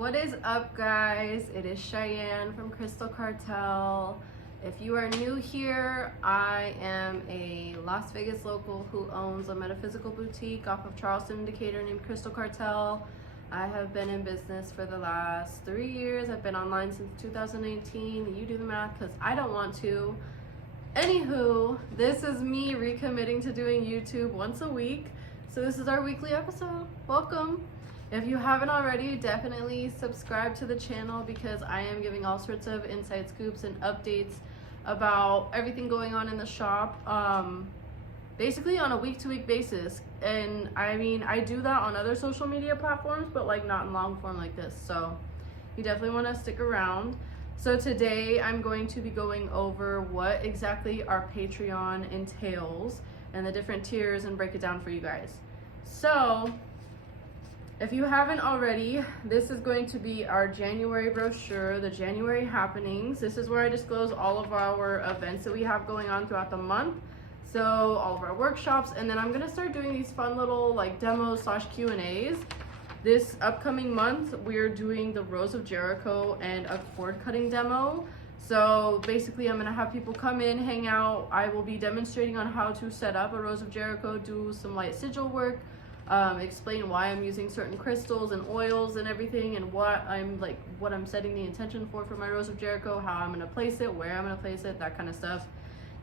What is up, guys? It is Cheyenne from Crystal Cartel. If you are new here, I am a Las Vegas local who owns a metaphysical boutique off of Charleston, Decatur, named Crystal Cartel. I have been in business for the last 3 years. I've been online since 2018. You do the math because I don't want to. Anywho, this is me recommitting to doing YouTube once a week. So this is our weekly episode. Welcome. If you haven't already, definitely subscribe to the channel because I am giving all sorts of inside scoops and updates about everything going on in the shop, basically on a week-to-week basis. And I mean, I do that on other social media platforms, but like not in long form like this. So you definitely want to stick around. So today I'm going to be going over what exactly our Patreon entails and the different tiers and break it down for you guys. So if you haven't already, this is going to be our January brochure, the January happenings. This is where I disclose all of our events that we have going on throughout the month. So all of our workshops, and then I'm gonna start doing these fun little like demos / Q&As. This upcoming month, we're doing the Rose of Jericho and a cord cutting demo. So basically I'm gonna have people come in, hang out. I will be demonstrating on how to set up a Rose of Jericho, do some light sigil work, explain why I'm using certain crystals and oils and everything, and what I'm setting the intention for my Rose of Jericho, how I'm gonna place it, where I'm gonna place it, that kind of stuff.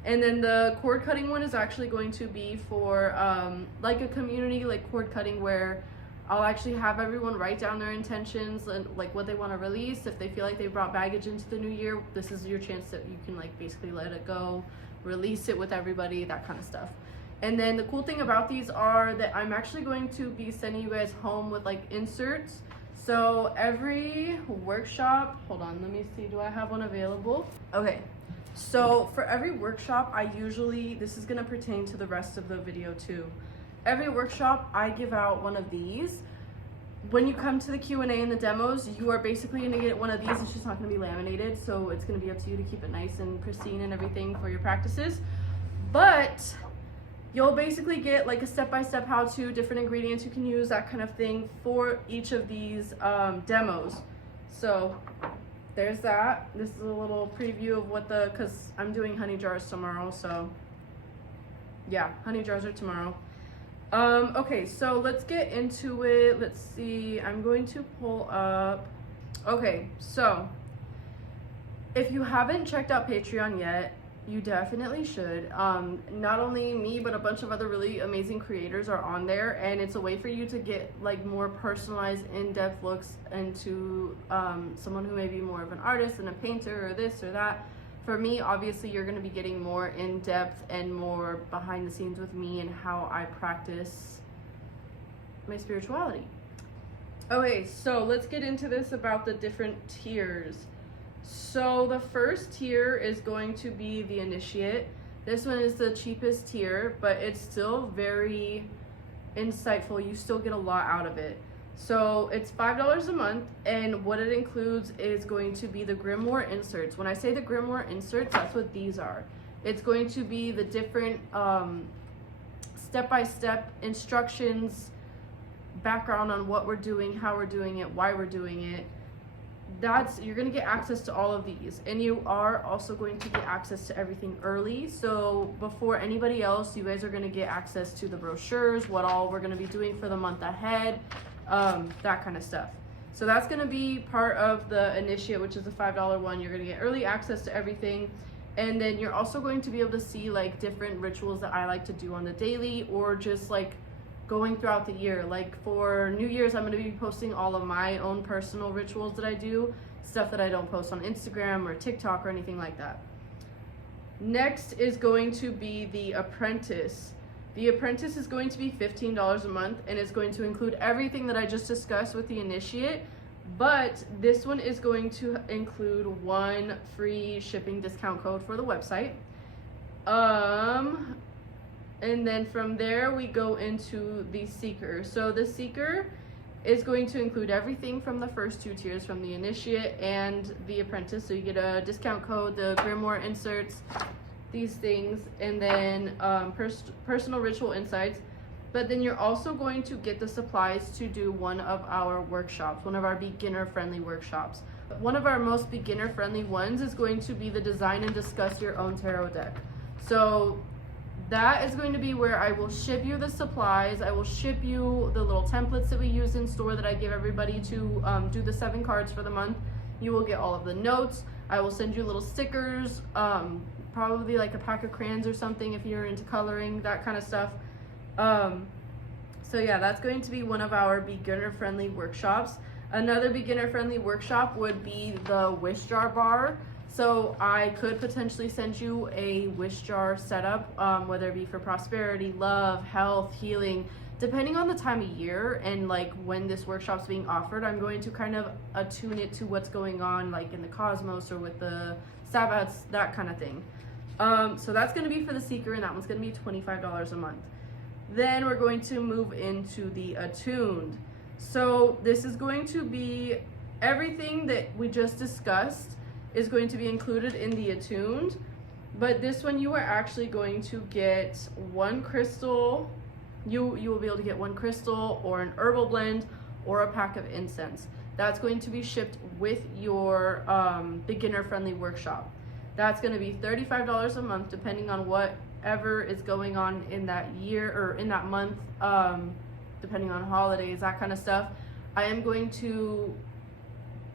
And then the cord cutting one is actually going to be for like a community like cord cutting, where I'll actually have everyone write down their intentions and like what they want to release. If they feel like they brought baggage into the new year, this is your chance that you can like basically let it go, release it with everybody, that kind of stuff. And then the cool thing about these are that I'm actually going to be sending you guys home with like inserts. So every workshop, hold on, let me see, do I have one available? Okay, so for every workshop, this is gonna pertain to the rest of the video too. Every workshop, I give out one of these. When you come to the Q&A and the demos, you are basically gonna get one of these. It's just not gonna be laminated, so it's gonna be up to you to keep it nice and pristine and everything for your practices. But you'll basically get like a step-by-step how-to, different ingredients you can use, that kind of thing for each of these demos. So there's that. This is a little preview of what because I'm doing honey jars tomorrow, so yeah, honey jars are tomorrow. Okay, so let's get into it. Let's see, I'm going to pull up. Okay, so if you haven't checked out Patreon yet, you definitely should. Not only me, but a bunch of other really amazing creators are on there, and it's a way for you to get like more personalized, in-depth looks into someone who may be more of an artist and a painter or this or that. For me, obviously, you're gonna be getting more in-depth and more behind the scenes with me and how I practice my spirituality. Okay, so let's get into this about the different tiers. So the first tier is going to be the Initiate. This one is the cheapest tier, but it's still very insightful. You still get a lot out of it. So it's $5 a month, and what it includes is going to be the Grimoire inserts. When I say the Grimoire inserts, that's what these are. It's going to be the different step-by-step instructions, background on what we're doing, how we're doing it, why we're doing it. You're going to get access to all of these, and you are also going to get access to everything early. So before anybody else, you guys are going to get access to the brochures, what all we're going to be doing for the month ahead, that kind of stuff. So that's going to be part of the Initiate, which is the $5 one. You're going to get early access to everything, and then you're also going to be able to see like different rituals that I like to do on the daily, or just like going throughout the year. Like for New Year's, I'm going to be posting all of my own personal rituals that I do, stuff that I don't post on Instagram or TikTok or anything like that. Next is going to be the Apprentice. The Apprentice is going to be $15 a month, and it's going to include everything that I just discussed with the Initiate, but this one is going to include one free shipping discount code for the website. And then from there we go into the Seeker. So the Seeker is going to include everything from the first two tiers, from the Initiate and the Apprentice. So you get a discount code, the Grimoire inserts, these things, and then personal ritual insights. But then you're also going to get the supplies to do one of our workshops, one of our beginner-friendly workshops. One of our most beginner-friendly ones is going to be the design and discuss your own tarot deck. So that is going to be where I will ship you the supplies. I will ship you the little templates that we use in store that I give everybody to do the 7 cards for the month. You will get all of the notes. I will send you little stickers, probably like a pack of crayons or something if you're into coloring, that kind of stuff. So yeah, that's going to be one of our beginner-friendly workshops. Another beginner-friendly workshop would be the wish jar bar. So I could potentially send you a wish jar setup, whether it be for prosperity, love, health, healing, depending on the time of year and like when this workshop's being offered. I'm going to kind of attune it to what's going on like in the cosmos or with the Sabbats, that kind of thing. So that's going to be for the seeker, and that one's going to be $25 a month. Then we're going to move into the attuned. So this is going to be everything that we just discussed is going to be included in the attuned, but this one you are actually going to get one crystal. You will be able to get one crystal or an herbal blend or a pack of incense. That's going to be shipped with your beginner friendly workshop. That's going to be $35 a month, depending on whatever is going on in that year or in that month, depending on holidays, that kind of stuff. I am going to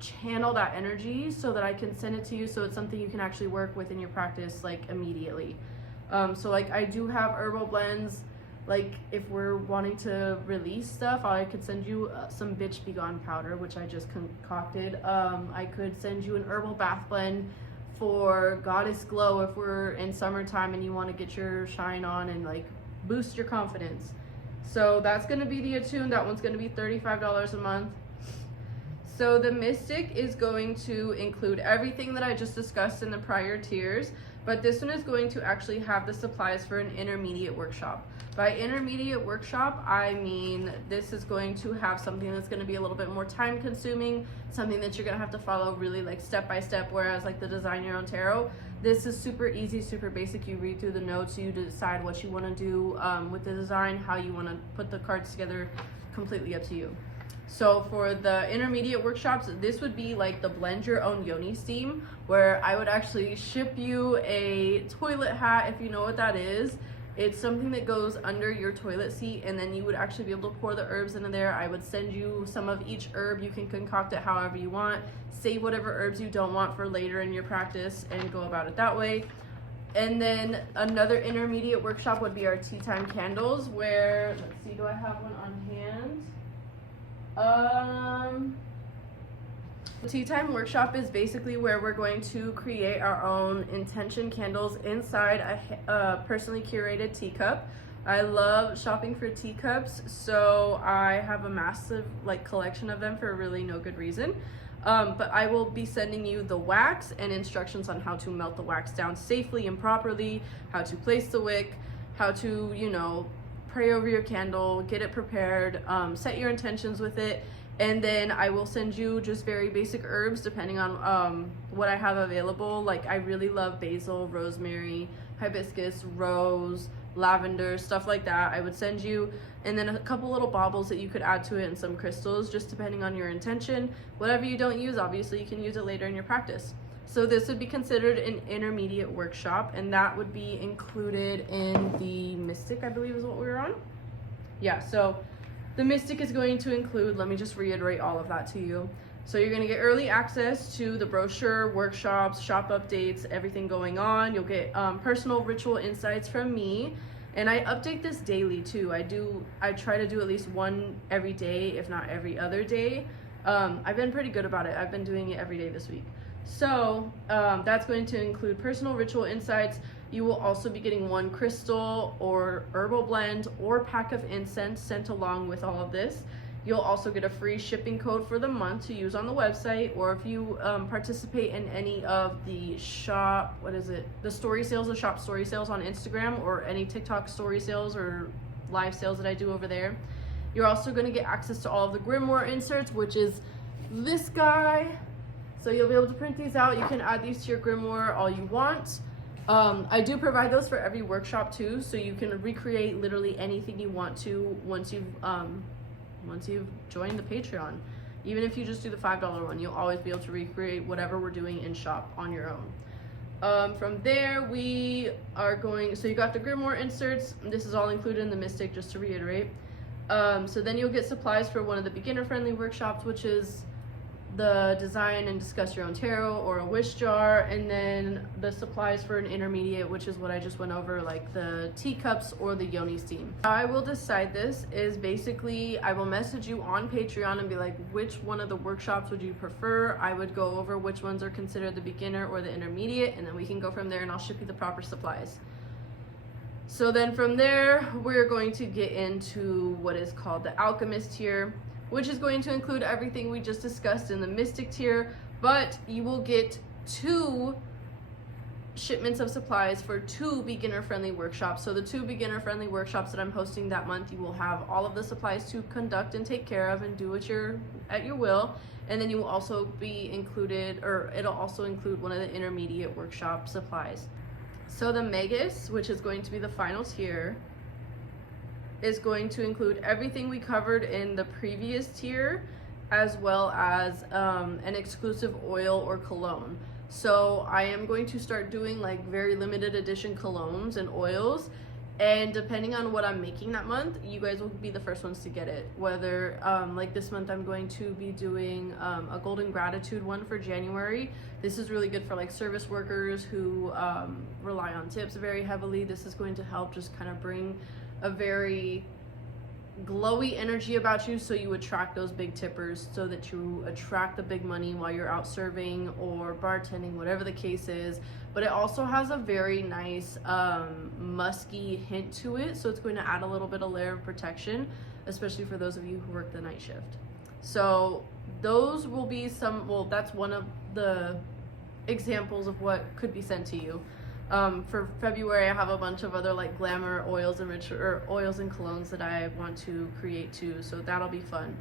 channel that energy so that I can send it to you, so it's something you can actually work with in your practice like immediately. So like I do have herbal blends. Like if we're wanting to release stuff, I could send you some Bitch Be Gone powder, which I just concocted. I could send you an herbal bath blend for Goddess Glow if we're in summertime and you want to get your shine on and like boost your confidence. So that's going to be the attune. That one's going to be $35 a month. So the Mystic is going to include everything that I just discussed in the prior tiers, but this one is going to actually have the supplies for an intermediate workshop. By intermediate workshop, I mean this is going to have something that's going to be a little bit more time consuming, something that you're going to have to follow really like step by step, whereas like the Design Your Own Tarot, this is super easy, super basic. You read through the notes, you decide what you want to do with the design, how you want to put the cards together, completely up to you. So for the intermediate workshops, this would be like the Blend Your Own Yoni Steam, where I would actually ship you a toilet hat, if you know what that is. It's something that goes under your toilet seat, and then you would actually be able to pour the herbs into there. I would send you some of each herb. You can concoct it however you want. Save whatever herbs you don't want for later in your practice and go about it that way. And then another intermediate workshop would be our tea time candles, where, let's see, do I have one on hand? The tea time workshop is basically where we're going to create our own intention candles inside a personally curated teacup. I love shopping for teacups, so I have a massive like collection of them for really no good reason. But I will be sending you the wax and instructions on how to melt the wax down safely and properly, how to place the wick, how to, you know, pray over your candle, get it prepared, set your intentions with it, and then I will send you just very basic herbs depending on what I have available. Like I really love basil, rosemary, hibiscus, rose, lavender, stuff like that. I would send you, and then a couple little baubles that you could add to it and some crystals, just depending on your intention. Whatever you don't use, obviously you can use it later in your practice. So this would be considered an intermediate workshop, and that would be included in the Mystic, I believe is what we were on. Yeah, so the Mystic is going to include, let me just reiterate all of that to you. So you're gonna get early access to the brochure, workshops, shop updates, everything going on. You'll get personal ritual insights from me. And I update this daily too. I try to do at least one every day, if not every other day. I've been pretty good about it. I've been doing it every day this week. So that's going to include personal ritual insights. You will also be getting one crystal or herbal blend or pack of incense sent along with all of this. You'll also get a free shipping code for the month to use on the website, or if you participate in any of the shop, the story sales, the shop story sales on Instagram, or any TikTok story sales or live sales that I do over there. You're also going to get access to all of the Grimoire inserts, which is this guy. So you'll be able to print these out. You can add these to your Grimoire all you want. I do provide those for every workshop too, so you can recreate literally anything you want to once you've joined the Patreon. Even if you just do the $5 one, you'll always be able to recreate whatever we're doing in shop on your own. From there, we are going, so you got the Grimoire inserts. This is all included in the Mystic, just to reiterate. So then you'll get supplies for one of the beginner-friendly workshops, which is the design and discuss your own tarot or a wish jar, and then the supplies for an intermediate, which is what I just went over, like the teacups or the yoni steam. How I will decide this is basically I will message you on Patreon and be like, which one of the workshops would you prefer? I would go over which ones are considered the beginner or the intermediate, and then we can go from there, and I'll ship you the proper supplies. So then from there, we're going to get into what is called the Alchemist tier, which is going to include everything we just discussed in the Mystic tier, but you will get 2 shipments of supplies for 2 beginner-friendly workshops. So the 2 beginner-friendly workshops that I'm hosting that month, you will have all of the supplies to conduct and take care of and do at your will. And then you will also be included, or it'll also include one of the intermediate workshop supplies. So the Magus, which is going to be the final tier, is going to include everything we covered in the previous tier, as well as an exclusive oil or cologne. So I am going to start doing like very limited edition colognes and oils, and depending on what I'm making that month, you guys will be the first ones to get it. Whether like this month I'm going to be doing a Golden Gratitude one for January. This is really good for like service workers who rely on tips very heavily. This is going to help just kind of bring a very glowy energy about you, so you attract those big tippers, so that you attract the big money while you're out serving or bartending, whatever the case is. But it also has a very nice musky hint to it, so it's going to add a little bit of layer of protection, especially for those of you who work the night shift. So those will be some, well, that's one of the examples of what could be sent to you. For February, I have a bunch of other like glamour oils and oils and colognes that I want to create too, so that'll be fun.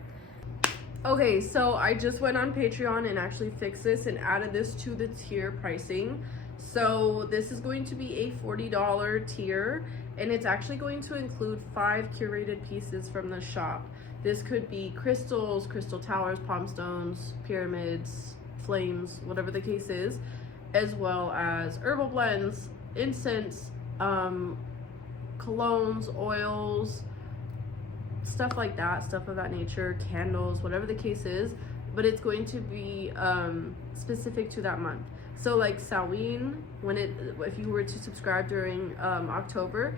Okay, so I just went on Patreon and actually fixed this and added this to the tier pricing. So this is going to be a $40 tier, and it's actually going to include 5 curated pieces from the shop. This could be crystals, crystal towers, palm stones, pyramids, flames, whatever the case is, as well as herbal blends, incense, colognes, oils, stuff like that, stuff of that nature, candles, whatever the case is. But it's going to be specific to that month. So like Samhain, if you were to subscribe during October,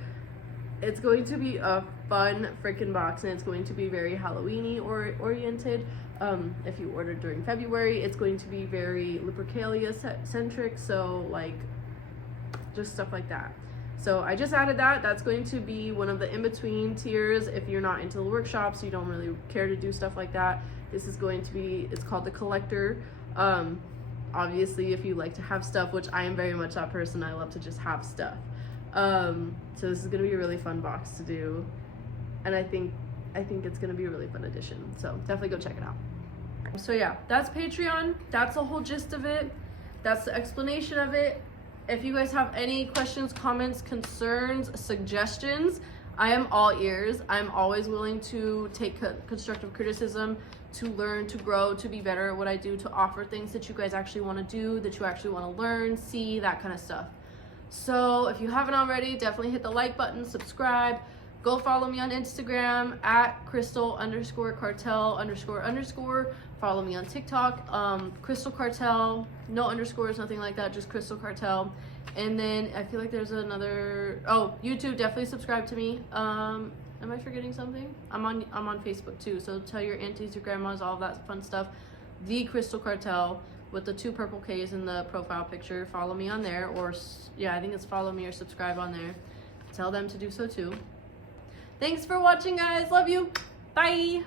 it's going to be a fun freaking box, and it's going to be very Halloween-y oriented. If you ordered during February, it's going to be very Lupercalia centric, so like just stuff like that. So I just added that. That's going to be one of the in-between tiers if you're not into the workshops, you don't really care to do stuff like that. This is going to be, it's called the Collector. Obviously, if you like to have stuff, which I am very much that person, I love to just have stuff. So this is gonna be a really fun box to do, and I think it's gonna be a really fun addition. So definitely go check it out. So yeah, that's Patreon. That's the whole gist of it. That's the explanation of it. If you guys have any questions, comments, concerns, suggestions, I am all ears. I'm always willing to take constructive criticism, to learn, to grow, to be better at what I do, to offer things that you guys actually want to do, that you actually want to learn, see, that kind of stuff. So if you haven't already, definitely hit the like button, subscribe. Go follow me on Instagram at crystal_cartel__. Follow me on TikTok, Crystal Cartel, no underscores, nothing like that, just Crystal Cartel. And then I feel like there's another, oh, YouTube, definitely subscribe to me. Am I forgetting something? I'm on Facebook too, so tell your aunties, your grandmas, all of that fun stuff. The Crystal Cartel with the 2 purple K's in the profile picture. Follow me on there, or yeah, I think it's follow me or subscribe on there. Tell them to do so too. Thanks for watching, guys. Love you. Bye.